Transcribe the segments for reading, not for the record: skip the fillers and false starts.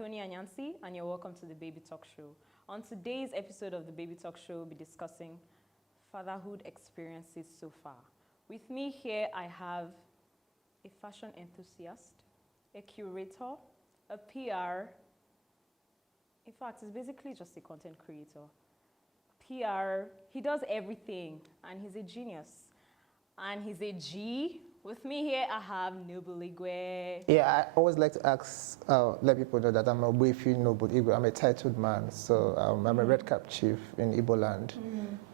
Tony and Yancy, and you're welcome to the Baby Talk Show. On today's episode of the Baby Talk Show, we'll be discussing fatherhood experiences so far. With me here, I have a fashion enthusiast, a curator, a PR. In fact, it's basically just a content creator. PR, he does everything, and he's a genius. And he's a G. With me here, I have Noble Igwe. Yeah, I always like to ask, let people know that I'm a Wefi Noble Igwe. I'm a titled man, so I'm a red cap chief in Igbo land.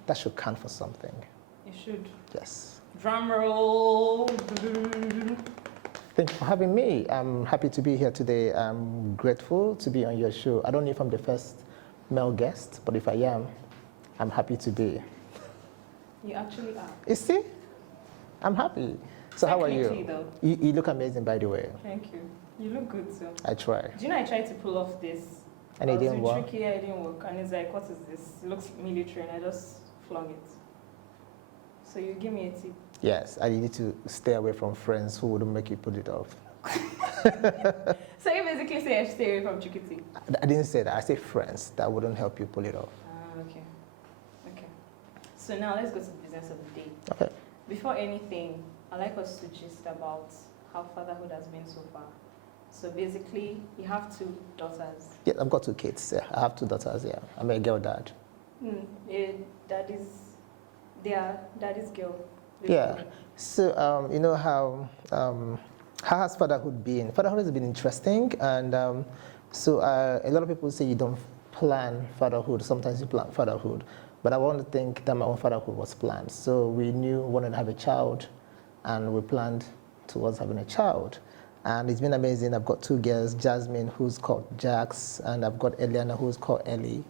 That should count for something. You should. Yes. Drum roll. Thank you for having me. I'm happy to be here today. I'm grateful to be on your show. I don't know if I'm the first male guest, but if I am, I'm happy to be. You actually are. You see? I'm happy. So how are you? Though. You look amazing, by the way. Thank you. You look good too. I try. Do you know I tried to pull off this? And it didn't work? Tricky, it didn't work. And it's like, what is this? It looks military, and I just flung it. So you give me a tip. Yes, I need to stay away from friends who wouldn't make you pull it off. So you basically say I should stay away from Chikiti? I didn't say that. I say friends that wouldn't help you pull it off. Okay. Okay. So now let's go to the business of the day. Okay. Before anything, I'd like us to gist about how fatherhood has been so far. So basically, you have 2 daughters. Yeah, I've got 2 kids. Yeah, I have 2 daughters. Yeah, I'm a girl dad. They are daddy's girl. Yeah. So you know how has fatherhood been? Fatherhood has been interesting, and so a lot of people say you don't plan fatherhood. Sometimes you plan fatherhood, but I want to think that my own fatherhood was planned. So we knew we wanted to have a child, and we planned towards having a child. And it's been amazing. I've got 2 girls, Jasmine, who's called Jax, and I've got Eliana, who's called Ellie.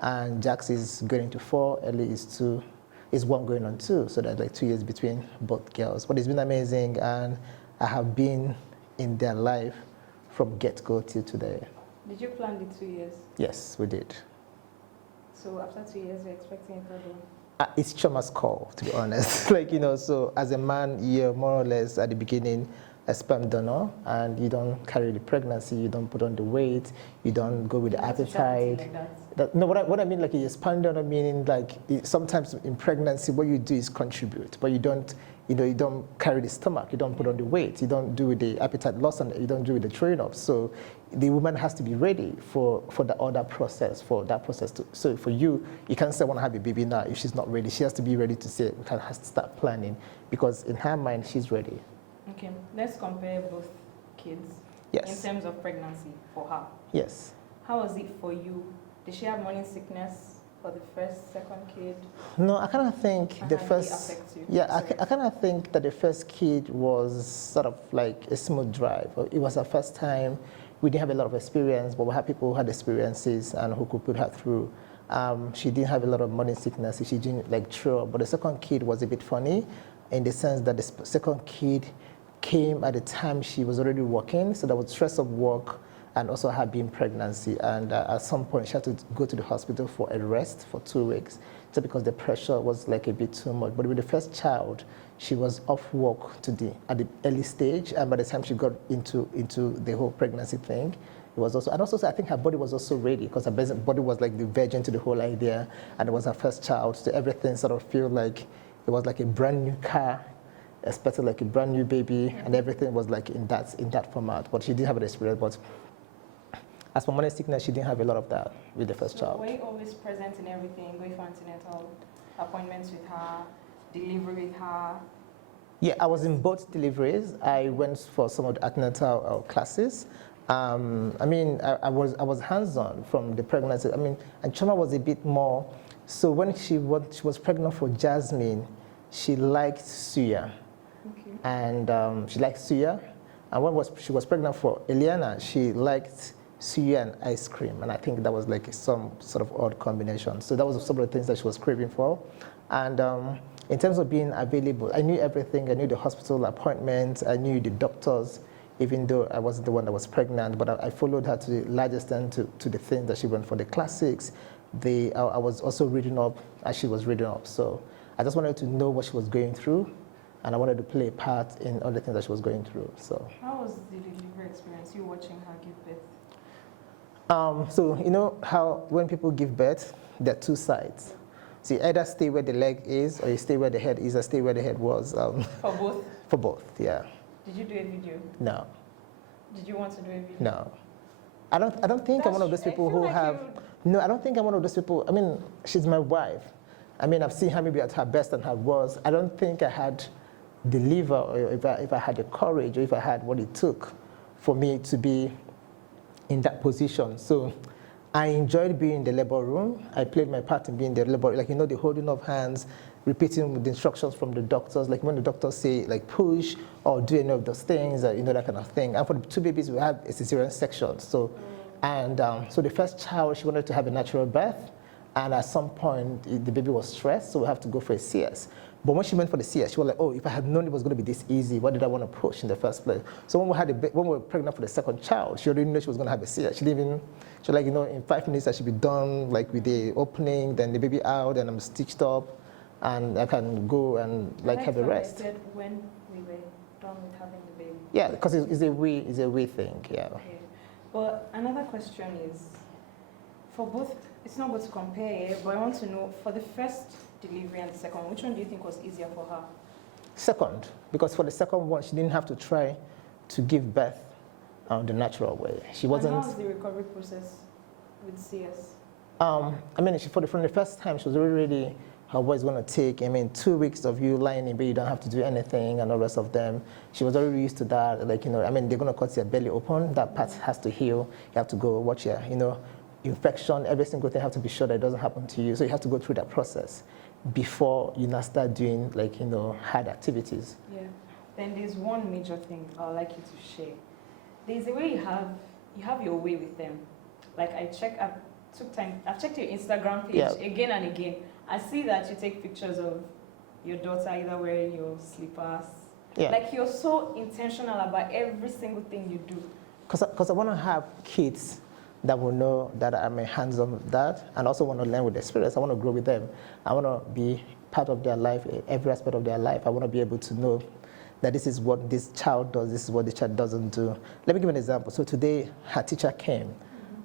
And Jax is going into 4, Ellie is 1 going on 2. So there's like 2 years between both girls. But it's been amazing, and I have been in their life from get-go till today. Did you plan the 2 years? Yes, we did. So after 2 years, you're expecting a 3rd one? It's Choma's call, to be honest. So as a man, you're more or less at the beginning a sperm donor, and you don't carry the pregnancy, you don't put on the weight, you don't go with the appetite. Like No, what I mean, like a sperm donor, meaning like sometimes in pregnancy, what you do is contribute, but you don't carry the stomach, you don't put on the weight, you don't do the appetite loss, and you don't do the train up. So the woman has to be ready for the other process, for that process to. So for you can't say I want to have a baby now if she's not ready. She has to be ready to say, has to start planning, because in her mind she's ready. Okay, let's compare both kids. Yes. In terms of pregnancy for her. Yes. How was it for you? Did she have morning sickness for the first, 2nd kid? No, I kind of think the first. Affect you? Yeah, I kind of think that the first kid was sort of like a smooth drive. It was her first time. We didn't have a lot of experience, but we had people who had experiences and who could put her through. She didn't have a lot of morning sickness. She didn't like throw up. But the 2nd kid was a bit funny, in the sense that the 2nd kid came at the time she was already working, so there was stress of work and also her being pregnancy, and at some point she had to go to the hospital for a rest for 2 weeks, just because the pressure was like a bit too much. But with the first child, she was off work at the early stage, and by the time she got into the whole pregnancy thing, it was also, and also I think her body was also ready, because her body was like the virgin to the whole idea, and it was her first child, so everything sort of feel like it was like a brand new car, expected like a brand new baby, and everything was like in that format. But she did have an experience. But as for morning sickness, she didn't have a lot of that with the first child. Were you always present in everything, going for antenatal appointments with her, delivery with her? Yeah, I was in both deliveries. I went for some of the antenatal classes. I was hands-on from the pregnancy. And Choma was a bit more. So when she was pregnant for Jasmine, she liked suya. Okay. And she liked suya. And when she was pregnant for Eliana, she liked suya and ice cream. And I think that was like some sort of odd combination. So that was some of the things that she was craving for. And in terms of being available, I knew everything. I knew the hospital appointments. I knew the doctors, even though I wasn't the one that was pregnant. But I followed her to the large extent to the things that she went for, the classics. I was also reading up as she was reading up. So I just wanted to know what she was going through, and I wanted to play a part in all the things that she was going through. So how was the delivery experience, you watching her give birth? So you know how when people give birth, there are two sides. So you either stay where the leg is, or you stay where the head is, or stay where the head was. For both? For both, yeah. Did you do a video? No. Did you want to do a video? No. I don't think I'm one of those people who have. No, I don't think I'm one of those people. I mean, she's my wife. I mean, I've seen her maybe at her best and her worst. I don't think I had the liver, or if I had the courage, or if I had what it took for me to be in that position. So I enjoyed being in the labor room. I played my part in being in the labor, like, you know, the holding of hands, repeating the instructions from the doctors, like when the doctors say, like, push or do any of those things, you know, that kind of thing. And for the two babies, we had a cesarean section. So, so the first child, she wanted to have a natural birth. And at some point, the baby was stressed, so we have to go for a CS. But when she went for the CS, she was like, oh, if I had known it was going to be this easy, why did I want to push in the first place? So when we were pregnant for the second child, she already knew she was going to have a CS. She was like, you know, in 5 minutes I should be done, like with the opening, then the baby out, and I'm stitched up, and I can go and like have a rest. I said when we were done with having the baby. Yeah, because it's a we thing, yeah. Okay. But another question is, for both, it's not good to compare, but I want to know, for the first delivery and the second one, which one do you think was easier for her? Second, because for the second one, she didn't have to try to give birth the natural way. She wasn't. And how was the recovery process with CS? I mean, from the first time, she was already, her boy's going to take, 2 weeks of you lying in bed, you don't have to do anything, and all the rest of them. She was already used to that. Like, you know, I mean, they're going to cut your belly open. That part has to heal. You have to go watch your, you know, infection, every single thing, have to be sure that it doesn't happen to you. So you have to go through that process before you now start doing, like, you know, hard activities. Yeah. Then there's one major thing I would like you to share. There's a way you have your way with them. Like I've checked your Instagram page again and again. I see that you take pictures of your daughter either wearing your slippers. Yeah. Like you're so intentional about every single thing you do. Because I want to have kids that will know that I'm a hands-on dad, and also want to learn with experience. I want to grow with them. I want to be part of their life, every aspect of their life. I want to be able to know that this is what this child does, this is what the child doesn't do. Let me give an example. So today, her teacher came,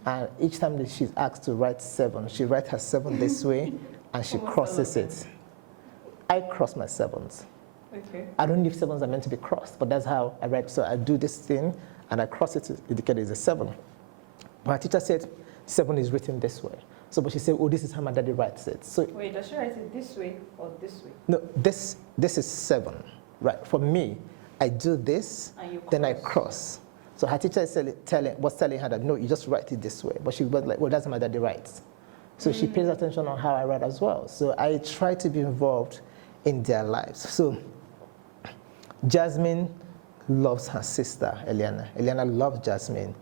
and each time that she's asked to write 7, she writes her 7 this way, and she crosses it. I cross my 7s. Okay. I don't leave 7s are meant to be crossed, but that's how I write. So I do this thing, and I cross it to indicate it's a 7. But her teacher said 7 is written this way. So, but she said, oh, this is how my daddy writes it. So wait, does she write it this way or this way? No, this is 7, right? For me, I do this, then I cross. So her teacher was telling her that, no, you just write it this way. But she was like, well, that's how my daddy writes. So she pays attention on how I write as well. So I try to be involved in their lives. So Jasmine loves her sister, Eliana. Eliana loves Jasmine.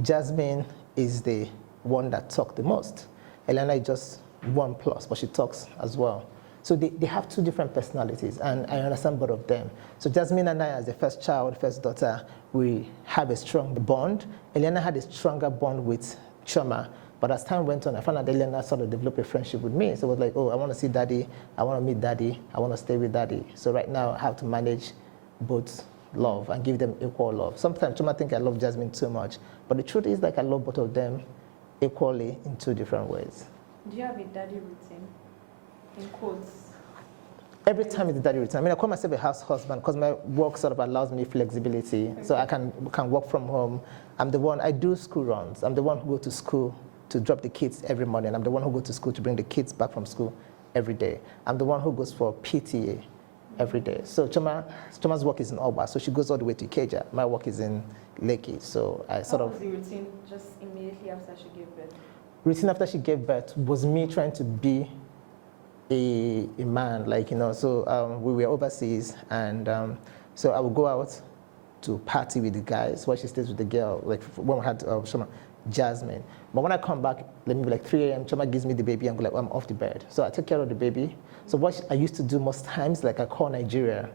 Jasmine is the one that talks the most. Eliana is just 1+, but she talks as well. So they have 2 different personalities, and I understand both of them. So Jasmine and I, as the first child, first daughter, we have a strong bond. Eliana had a stronger bond with Choma, but as time went on, I found out that Eliana sort of developed a friendship with me. So it was like, oh, I want to see daddy, I want to meet daddy, I want to stay with daddy. So right now, I have to manage both love and give them equal love. Sometimes Choma think I love Jasmine too much, but the truth is, like, I love both of them equally in 2 different ways. Do you have a daddy routine? In quotes. Every time it's a daddy routine. I mean, I call myself a house husband because my work sort of allows me flexibility. Okay. So I can work from home. I do school runs. I'm the one who goes to school to drop the kids every morning. I'm the one who goes to school to bring the kids back from school every day. I'm the one who goes for PTA every day. So Choma's work is in Oba, so she goes all the way to Ikeja. My work is in Lekki, so I sort of... What was the routine just immediately after she gave birth? Routine after she gave birth was me trying to be a man, like, you know, so we were overseas, and so I would go out to party with the guys while she stays with the girl, like when we had Choma, Jasmine. But when I come back, let me be like 3 a.m., Choma gives me the baby and go like, oh, I'm off the bed. So I take care of the baby. So what I used to do most times, like, I call Nigeria,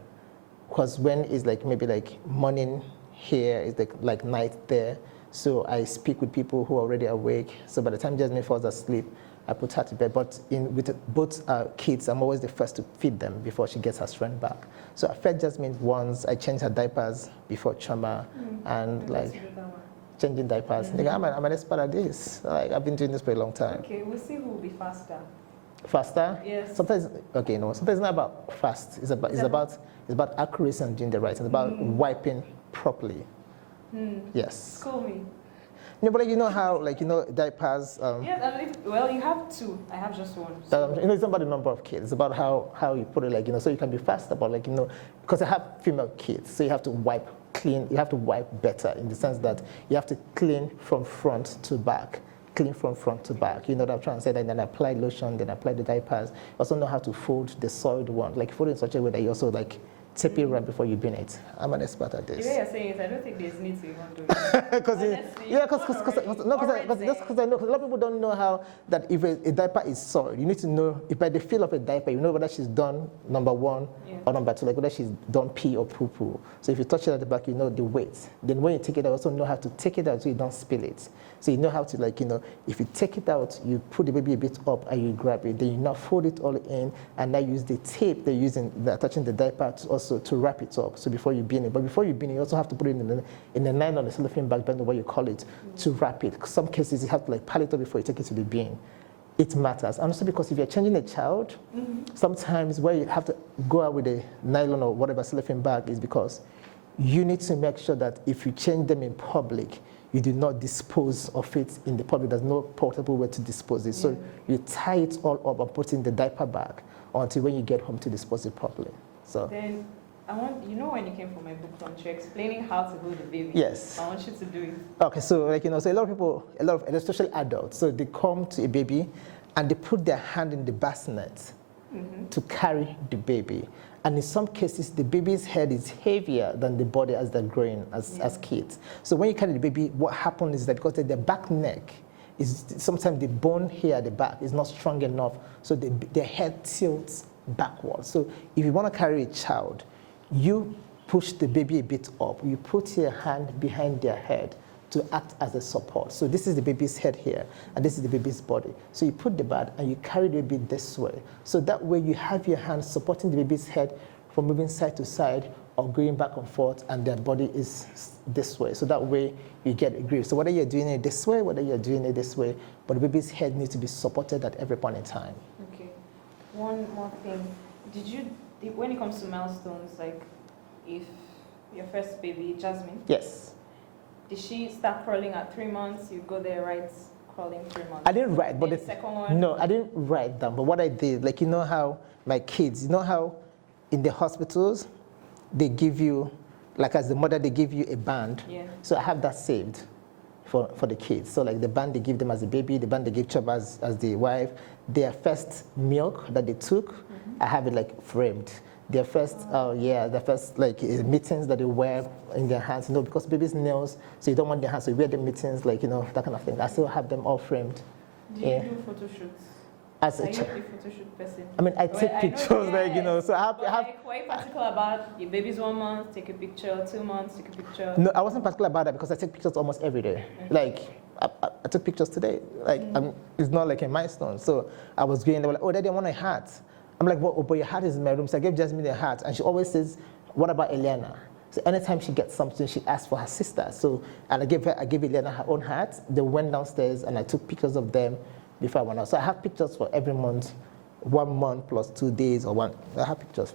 because when it's like maybe like morning here, it's like night there. So I speak with people who are already awake. So by the time Jasmine falls asleep, I put her to bed. But with both kids, I'm always the first to feed them before she gets her strength back. So I fed Jasmine once. I changed her diapers before Choma, and like changing diapers. They go, I'm an expert at this. Like, I've been doing this for a long time. Okay, we'll see who will be faster. Faster? Yes. Sometimes, okay, no. Sometimes it's not about fast. It's about accuracy and doing the right thing. It's about wiping properly. Yes. School me. No, but like, you know how, like, you know, diapers. Yes, well, you have two. I have just one. You know, it's not about the number of kids. It's about how you put it, like, you know, so you can be faster. But like, you know, because I have female kids, so you have to wipe clean. You have to wipe better in the sense that you have to clean from front to back. Clean from front to back. You know what I'm trying to say? Then apply lotion, then apply the diapers. You also know how to fold the soiled one. Like, fold it in such a way that you also, like, tip it right before you bin it. I'm an expert at this. The way you're saying it, I don't think there's need to even do it. Because a lot of people don't know how that if a diaper is soiled, you need to know if by the feel of a diaper, you know whether she's done number one or number two, like whether she's done pee or poo poo. So if you touch it at the back, you know the weight. Then when you take it out, you also know how to take it out so you don't spill it. So you know how to, like, you know, if you take it out, you put the baby a bit up and you grab it. Then you now fold it all in and now use the tape they're using, they're touching the diaper to also to wrap it up. So before you bin it, but before you bin it, you also have to put it in the nylon, the cellophane bag, depending on what you call it, to wrap it. Some cases you have to like pile it up before you take it to the bin. It matters. And also because if you're changing a child, sometimes where you have to go out with a nylon or whatever cellophane bag is because you need to make sure that if you change them in public, you do not dispose of it in the public. There's no portable way to dispose it. So you tie it all up and put it in the diaper bag until when you get home to dispose it properly. So then I want, you know, when you came for my book launch, you're explaining how to hold the baby. Yes. I want you to do it. Okay, so like, you know, so a lot of people, especially adults, so they come to a baby and they put their hand in the bassinet to carry the baby. And in some cases, the baby's head is heavier than the body as they're growing as kids. So when you carry the baby, what happens is that because the back neck is sometimes the bone here at the back is not strong enough, so the head tilts backwards. So if you want to carry a child, you push the baby a bit up. You put your hand behind their head to act as a support. So this is the baby's head here, and this is the baby's body. So you put the bag and you carry the baby this way. So that way you have your hand supporting the baby's head from moving side to side or going back and forth, and their body is this way. So that way you get a grip. So whether you're doing it this way, whether you're doing it this way, but the baby's head needs to be supported at every point in time. Okay. One more thing. When it comes to milestones, like if your first baby, Jasmine. Yes. Did she start crawling at 3 months? You go there, right? Crawling 3 months. I didn't write, but the second one? No, I didn't write them. But what I did, like, you know how my kids, you know how in the hospitals, they give you, like as the mother, they give you a band. Yeah. So I have that saved for the kids. So like the band they give them as a baby, the band they give Chubb as the wife, their first milk that they took, I have it like framed. Their first, their first like mittens that they wear in their hands, you know, because babies' nails, so you don't want their hands, so you wear the mittens, like, you know, that kind of thing. I still have them all framed. Do you do photo shoots? As Are a you a photo shoot person? I mean, I take pictures, like, you know, so I have. Like, quite particular about your baby's 1 month, take a picture, 2 months, take a picture. No, I wasn't particular about that because I take pictures almost every day. Like, I took pictures today. Like, it's not like a milestone. So I was going, they were like, oh, Daddy, I want a hat. I'm like, well, but your hat is in my room. So I gave Jasmine a hat. And she always says, what about Eliana? So anytime she gets something, she asks for her sister. So, and I gave Eliana her own hat. They went downstairs and I took pictures of them before I went out. So I have pictures for every month, 1 month plus 2 days or one. I have pictures.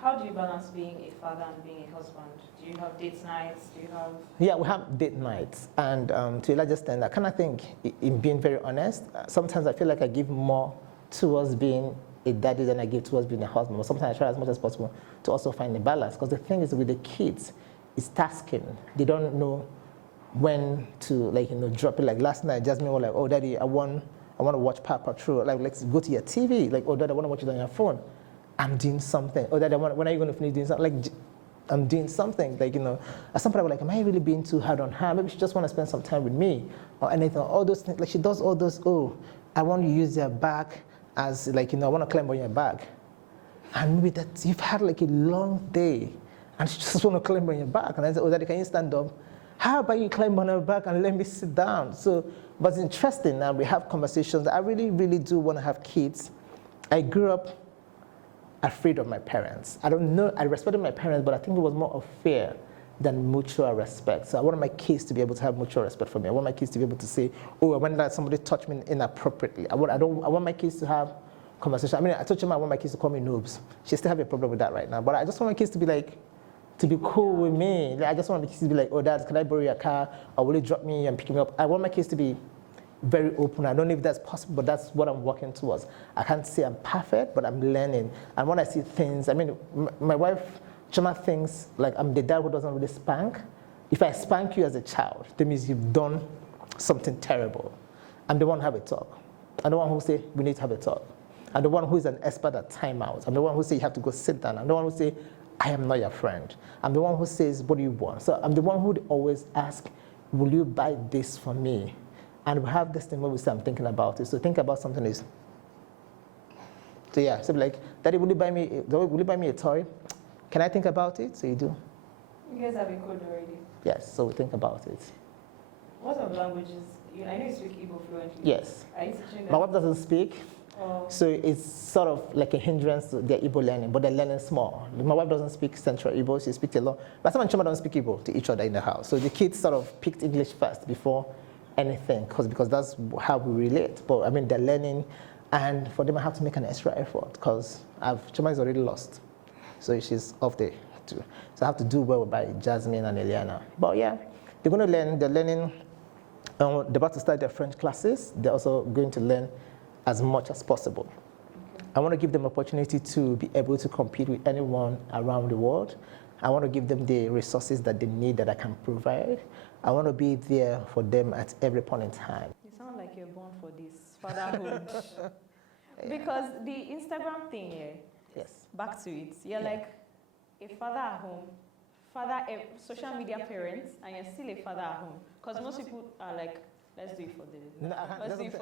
How do you balance being a father and being a husband? Do you have date nights? Do you have? Yeah, we have date nights. And to a large extent, I kind of think, in being very honest, sometimes I feel like I give more towards being a daddy than I give towards being a husband. But sometimes I try as much as possible to also find a balance. Because the thing is with the kids, it's tasking. They don't know when to, like, you know, drop it. Like last night, Jasmine was like, oh, Daddy, I want to watch Paw Patrol. Like, let's go to your TV. Like, oh, Daddy, I want to watch it on your phone. I'm doing something. Oh, Daddy, when are you going to finish doing something? Like, I'm doing something. Like, you know, at some point I was like, am I really being too hard on her? Maybe she just want to spend some time with me or anything. All those things. Like, she does all those, oh, I want to use your back as, like, you know, I want to climb on your back. And maybe that you've had like a long day and she just want to climb on your back. And I said, oh, Daddy, can you stand up? How about you climb on her back and let me sit down? So, but it's interesting now, we have conversations. I really, really do want to have kids. I grew up afraid of my parents. I don't know, I respected my parents, but I think it was more of fear than mutual respect. So I want my kids to be able to have mutual respect for me. I want my kids to be able to say, oh, when that somebody touched me inappropriately. I want my kids to have conversation. I mean, I told you I want my kids to call me noobs. She still have a problem with that right now. But I just want my kids to be like, to be cool with me. Like, I just want my kids to be like, oh, Dad, can I borrow your car? Or will you drop me and pick me up? I want my kids to be very open. I don't know if that's possible, but that's what I'm working towards. I can't say I'm perfect, but I'm learning. And when I see things, I mean, my wife, Chama thinks like I'm the dad who doesn't really spank. If I spank you as a child, that means you've done something terrible. I'm the one who have a talk. I'm the one who say we need to have a talk. I'm the one who is an expert at timeout. I'm the one who say you have to go sit down. I'm the one who say I am not your friend. I'm the one who says what do you want. So I'm the one who would always ask, will you buy this for me? And we have this thing where we say I'm thinking about it. So think about something is. So yeah, so like, Daddy, will you buy me a toy? Can I think about it? So you do. You guys have a code already? Yes, so we think about it. What sort of languages? I know you speak Igbo fluently. Yes. Are you teaching them? My wife doesn't speak, Oh. so it's sort of like a hindrance to their Igbo learning, but they're learning small. My wife doesn't speak Central Igbo, she speaks a lot. But some and Chima don't speak Igbo to each other in the house. So the kids sort of picked English first before anything, because that's how we relate. But I mean, they're learning, and for them I have to make an extra effort, because Chima is already lost. So she's off there too. So I have to do well by Jasmine and Eliana. But yeah, they're going to learn. They're learning. They're about to start their French classes. They're also going to learn as much as possible. Okay. I want to give them opportunity to be able to compete with anyone around the world. I want to give them the resources that they need that I can provide. I want to be there for them at every point in time. You sound like you're born for this fatherhood. Because the Instagram thing here. Yes. Back to it. You're like a father at home, social media parent, and you're still a father at home. Because most people are like, let's do it for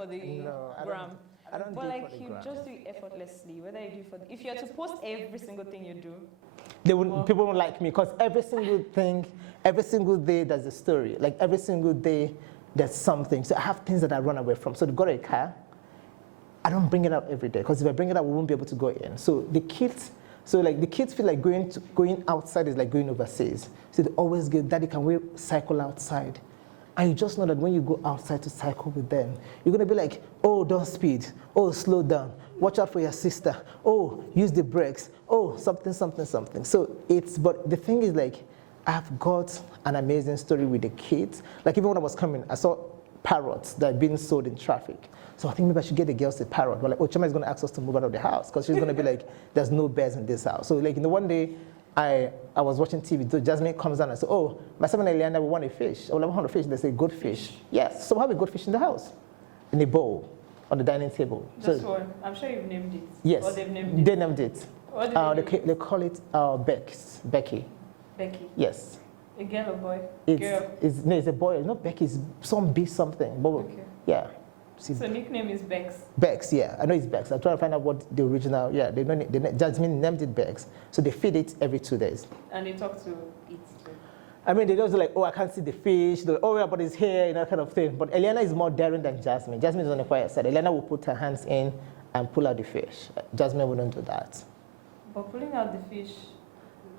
the gram. I don't but do like it for the you gram. just do it effortlessly. Whether you do it for if you're to post every single thing you do, people won't like me, because every single thing, every single day there's a story. Like every single day there's something. So I have things that I run away from. So to go to a car, I don't bring it out every day, because if I bring it out, we won't be able to go in. So the kids feel like going outside is like going overseas. So they always get, Daddy, can we cycle outside? And you just know that when you go outside to cycle with them, you're gonna be like, oh, don't speed. Oh, slow down. Watch out for your sister. Oh, use the brakes. Oh, something. So but the thing is like, I've got an amazing story with the kids. Like even when I was coming, I saw parrots that are being sold in traffic. So I think maybe I should get the girls a parrot. But like, oh, Chima is going to ask us to move out of the house, because she's going to be like, there's no bears in this house. So like, one day I was watching TV. So Jasmine comes down and says, oh, myself and Eliana, we want a fish. Oh, I want a fish. They say, good fish. Yes. So we have a good fish in the house, in a bowl, on the dining table. Just one. I'm sure you've named it. Yes. Or they've named it. They named it. What did they call it Becky. Becky. Yes. A girl or boy? Girl. It's a boy. Not Becky. It's some B something. But okay. Yeah. So nickname is Bex. Bex, yeah. I know it's Bex. I'm trying to find out what the original, yeah. Jasmine named it Bex. So they feed it every 2 days. And they talk to it too. I mean, they just like, oh, I can't see the fish. They're like, oh, yeah, but it's here, that kind of thing. But Eliana is more daring than Jasmine. Jasmine is on the quiet side. Eliana will put her hands in and pull out the fish. Jasmine wouldn't do that. But pulling out the fish?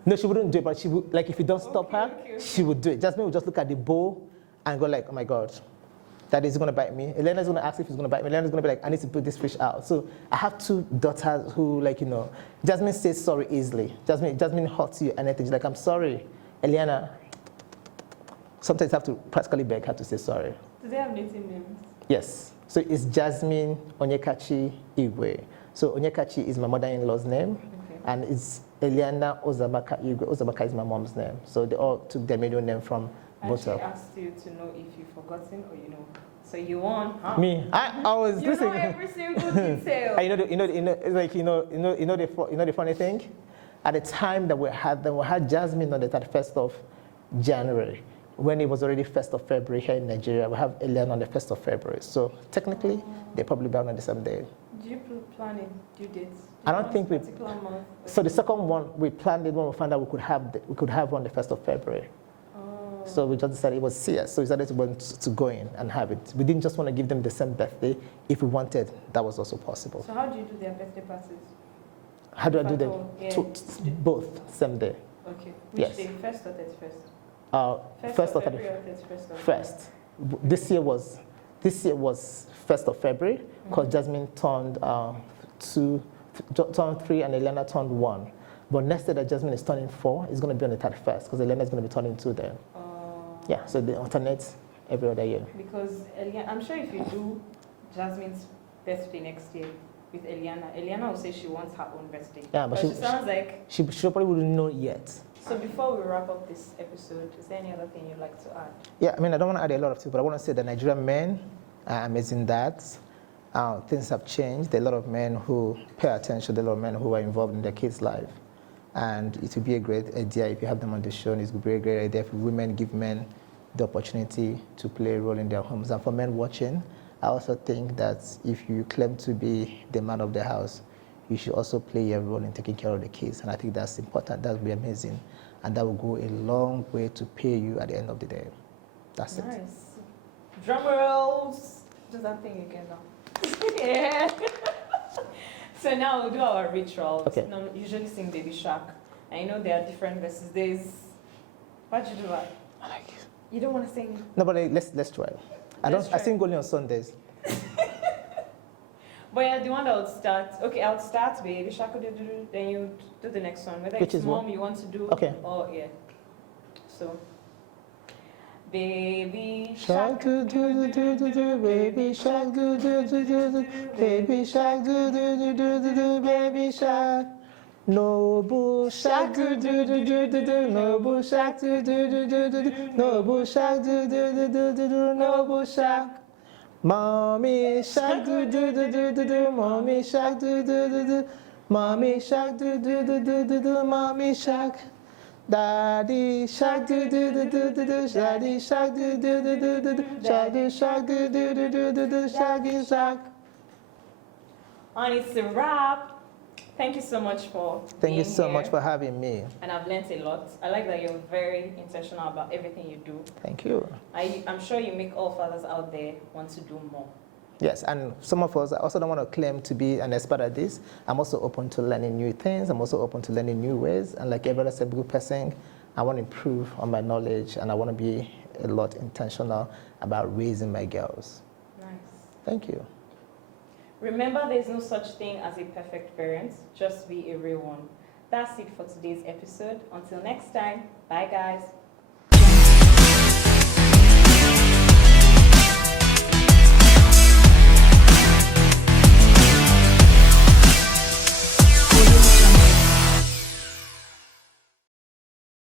No, she wouldn't do it, but she would, like, if you don't stop her, she would do it. Jasmine would just look at the bowl and go like, oh my God, Daddy is going to bite me. Elena's going to ask if he's going to bite me. Elena's going to be like, I need to put this fish out. So I have 2 daughters who, like, Jasmine says sorry easily. Jasmine hurts you, anything. She's like, I'm sorry. Eliana, sometimes you have to practically beg her to say sorry. Do they have native names? Yes. So it's Jasmine, Onyekachi, Igwe. So Onyekachi is my mother-in-law's name, and it's Eliana Ozabaka Igwe. Ozabaka is my mom's name. So they all took their middle name from both of them. I asked you to know if you've forgotten or you know. So you won, huh? Me, I was listening. You know every single detail. The funny thing, at the time that we had Jasmine on the 31st of January, when it was already 1st of February here in Nigeria. We have Eliana on the 1st of February. So technically, they're probably born on the same day. Do you plan a due date? I don't think we. Month? So the second one, we planned it when we found out we could have one the 1st of February. So we just decided it was serious. So we decided to go in and have it. We didn't just want to give them the same birthday. If we wanted, that was also possible. So how do you do their birthday parties? How do I do them? Yeah. Both, same day. Okay. Which day, 1st or 31st? First of February or 31st of first. This year was 1st of February because Jasmine turned turned 3 and Elena turned 1. But next year that Jasmine is turning 4, it's going to be on the 31st because Elena is going to be turning 2 then. Yeah, so they alternate every other year. Because I'm sure if you do Jasmine's birthday next year with Eliana will say she wants her own birthday. Yeah, but she sounds like... She probably wouldn't know yet. So before we wrap up this episode, is there any other thing you'd like to add? Yeah, I mean, I don't want to add a lot of things, but I want to say that Nigerian men are amazing dads. Things have changed. There are a lot of men who pay attention. There are a lot of men who are involved in their kids' life. And it would be a great idea if you have them on the show. And it would be a great idea if women give men the opportunity to play a role in their homes. And for men watching, I also think that if you claim to be the man of the house, you should also play a role in taking care of the kids. And I think that's important. That would be amazing. And that will go a long way to pay you at the end of the day. That's it. Nice. Drum rolls. Just that thing again now. Yeah. So now we'll do our rituals. Okay. No, usually sing Baby Shark. I know there are different verses. Why'd you do that? I like it. You don't want to sing? No, but let's try. I sing only on Sundays. But yeah, the one that would start. Okay, I'll start Baby Shark. Then you do the next one. Whether Which it's is mom what? you want to do. Okay. Or yeah. So. Baby Shark do do do do do, baby shark do do do do do, baby shark do do do do do do, baby shark. Noble shark do do do do do do, noble shark do do do do do do, noble shark do do do do do do, noble shark. Mommy shark do do do do do do, mommy shark do do do do, mommy shark do do do do do do, mommy shark. Daddy shark do do do do do do, daddy shark do do do do do do, daddy shark do do do do do do, shaggy shark. And it's a wrap. Thank you so much for Thank you being so here. much for having me. And I've learned a lot. I like that you're very intentional about everything you do. Thank you. I'm sure you make all fathers out there want to do more. Yes, and some of us, I also don't want to claim to be an expert at this. I'm also open to learning new things. I'm also open to learning new ways. And like every other good person, I want to improve on my knowledge, and I want to be a lot intentional about raising my girls. Nice. Thank you. Remember, there's no such thing as a perfect parent. Just be a real one. That's it for today's episode. Until next time, bye guys.